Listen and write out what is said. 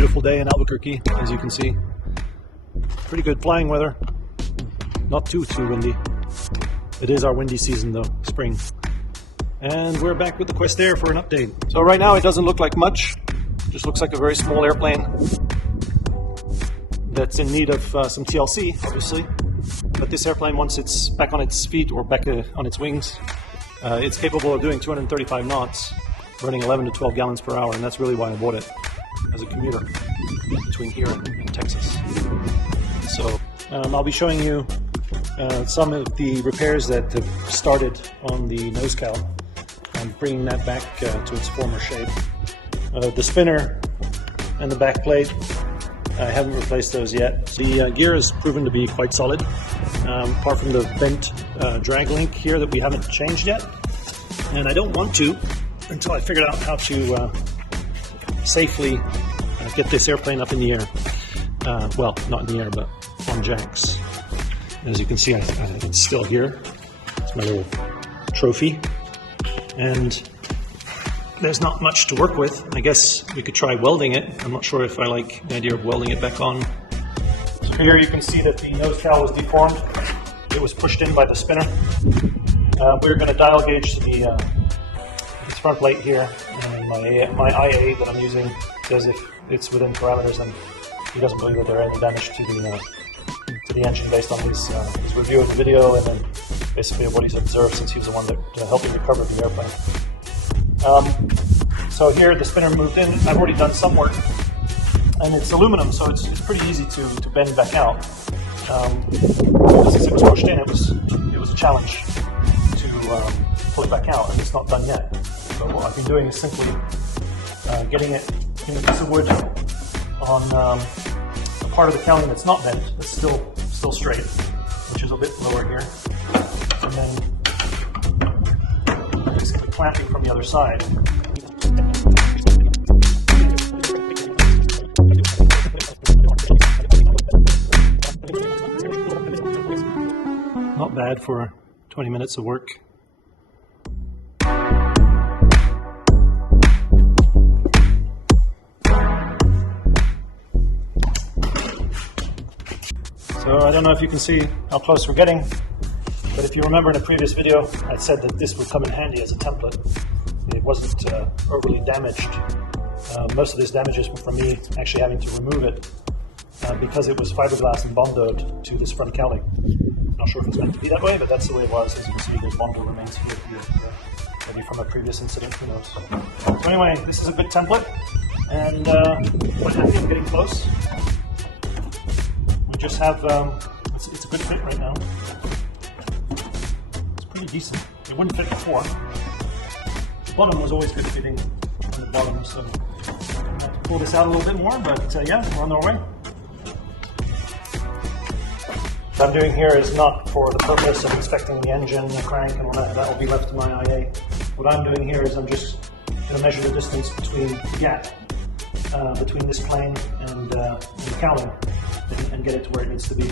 beautiful day in Albuquerque, as you can see. Pretty good flying weather. Not too windy. It is our windy season though, spring. And we're back with the Questair for an update. So right now it doesn't look like much. Just looks like a very small airplane that's in need of some TLC, obviously. But this airplane, once it's back on its feet or back on its wings, it's capable of doing 235 knots, running 11 to 12 gallons per hour, and that's really why I bought it, as a commuter between here and Texas. So I'll be showing you some of the repairs that have started on the nose cowl and bringing that back to its former shape. The spinner and the back plate, I haven't replaced those yet. The gear has proven to be quite solid, apart from the bent drag link here that we haven't changed yet. And I don't want to until I figured out how to safely get this airplane up in the air. Well, not in the air, but on jacks. As you can see, it's still here. It's my little trophy. And there's not much to work with. I guess we could try welding it. I'm not sure if I like the idea of welding it back on. So here you can see that the nose cowl was deformed. It was pushed in by the spinner. We're going to dial gauge this front plate here, and my IA that I'm using says if it's within parameters, and he doesn't believe that there are any damage to the engine based on his review of the video, and then basically what he's observed since he was the one that helped me recover the airplane. So here the spinner moved in. I've already done some work, and it's aluminum, so it's pretty easy to bend back out. Since it was pushed in, it was a challenge to pull it back out, and it's not done yet. So what I've been doing is simply getting it in a piece of wood on a part of the cowling that's not bent, that's still straight, which is a bit lower here, and then just get the clamping from the other side. Not bad for 20 minutes of work. So I don't know if you can see how close we're getting, but if you remember in a previous video, I said that this would come in handy as a template. It wasn't overly damaged. Most of this damage is from me actually having to remove it because it was fiberglass and bondoed to this front cowling. Not sure if it's meant to be that way, but that's the way it was. As you can see, there's bondo remains here, maybe from a previous incident, who knows. So anyway, this is a good template, and quite happy I'm getting close. We just have, it's a good fit right now. It's pretty decent. It wouldn't fit before. The bottom was always good fitting on the bottom, so I'm going to have to pull this out a little bit more, but yeah, we're on our way. What I'm doing here is not for the purpose of inspecting the engine, the crank, and all that. That will be left to my IA. What I'm doing here is I'm just going to measure the distance between the gap between this plane and the cowling, and get it to where it needs to be.